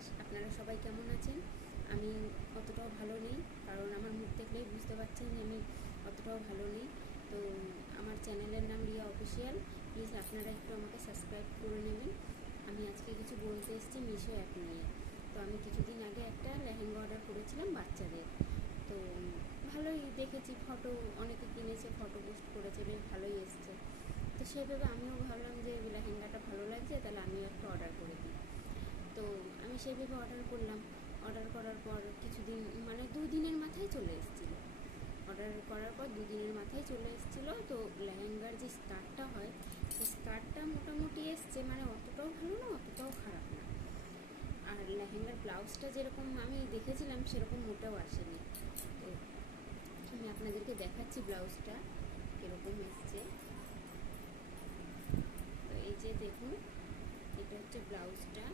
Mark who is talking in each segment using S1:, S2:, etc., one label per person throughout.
S1: বিশ্বাস আপনারা সবাই কেমন আছেন? আমি অতটাও ভালো নেই, কারণ আমার মুখ দেখলেই বুঝতে পারছেন যে আমি অতটাও ভালো নেই। তো আমার চ্যানেলের নাম রিয়া অফিসিয়াল। প্লিজ আপনারা একটু আমাকে সাবস্ক্রাইব করে নেবেন। আমি আজকে কিছু বলতে এসেছি মিশো অ্যাপ নিয়ে। তো আমি কিছুদিন আগে একটা লেহেঙ্গা অর্ডার করেছিলাম বাচ্চাদের। তো ভালোই দেখেছি ফটো, অনেকে কিনেছে, ফটো পোস্ট করেছে, বেশ ভালোই এসছে। তো সেভাবে আমিও ভাবলাম যে লেহেঙ্গাটা ভালো লাগছে, তাহলে আমিও একটা অর্ডার করে দিই তো আমি সেভাবে অর্ডার করলাম। অর্ডার করার পর কিছুদিন মানে দুই দিনের মাথায় চলে এসেছিল। অর্ডার করার পর দুদিনের মাথায় চলে এসেছিল। তো লেহেঙ্গার যে স্কার্টটা হয় সেই স্কার্টটা মোটামুটি এসছে মানে অতটাও ভালো না, অতটাও খারাপ না। আর লেহেঙ্গার ব্লাউজটা যেরকম আমি দেখেছিলাম, সেরকম মোটেও আসেনি। তো আমি আপনাদেরকে দেখাচ্ছি ব্লাউজটা, কীরকম এসছে তো এই যে দেখুন এটা হচ্ছে ব্লাউজটা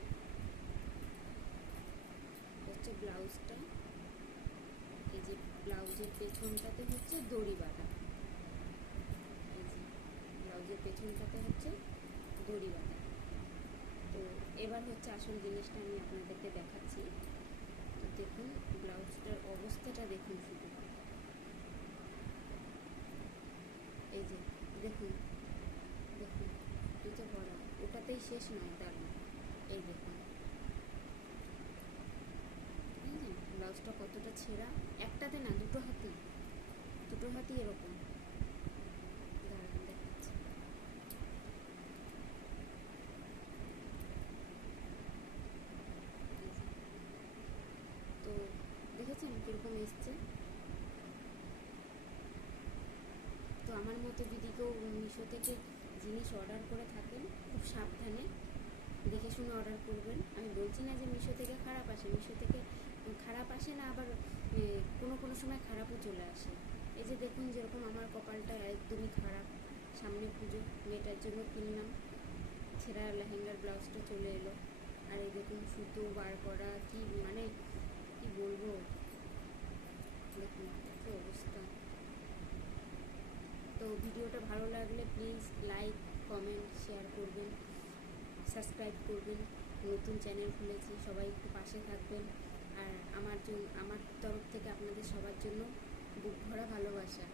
S1: এটা হচ্ছে ব্লাউজটা। এই যে ব্লাউজের পেছনটাতে হচ্ছে দড়ি বাঁধা। এই যে ব্লাউজের পেছনটাতে হচ্ছে দড়ি বাঁধা। তো এবার হচ্ছে আসল জিনিসটা আমি আপনাদেরকে দেখাচ্ছি। তো দেখুন, ব্লাউজটার অবস্থাটা দেখুন শুধু। এই যে দেখুন দেখুন এটা ভরা ওটাতেই শেষ নয় দাঁড়ান এই দেখুন বুঝলেন কতটা ছেঁড়া? একটাতে না, দুটো হাতি। দুটো হাতি এরকম। তো দেখেছেন কীরকম এসছে? তো আমার মতো যদি কেউ মিশো থেকে জিনিস অর্ডার করে থাকেন, খুব সাবধানে দেখে শুনে অর্ডার করবেন। আমি বলছি না যে মিশো থেকে খারাপ আসে, মিশো থেকে খারাপ আসে না, আবার কোনো কোনো সময় খারাপও চলে আসে। এই যে দেখুন যেরকম আমার কপালটা একদমই খারাপ। সামনে পুজো, মেয়েটার জন্য কিনলাম। ছেঁড়া লেহেঙ্গার ব্লাউজটা চলে এলো। আর এই দেখুন সুতো বার করা, কি মানে কি বলব? দেখুন কি অবস্থা। তো ভিডিওটা ভালো লাগলে প্লিজ লাইক কমেন্ট শেয়ার করবেন সাবস্ক্রাইব করবেন। নতুন চ্যানেল খুলেছি, সবাই একটু পাশে থাকবেন। আর আমার জন্য আমার তরফ থেকে আপনাদের সবার জন্য বুক ভরা ভালোবাসা।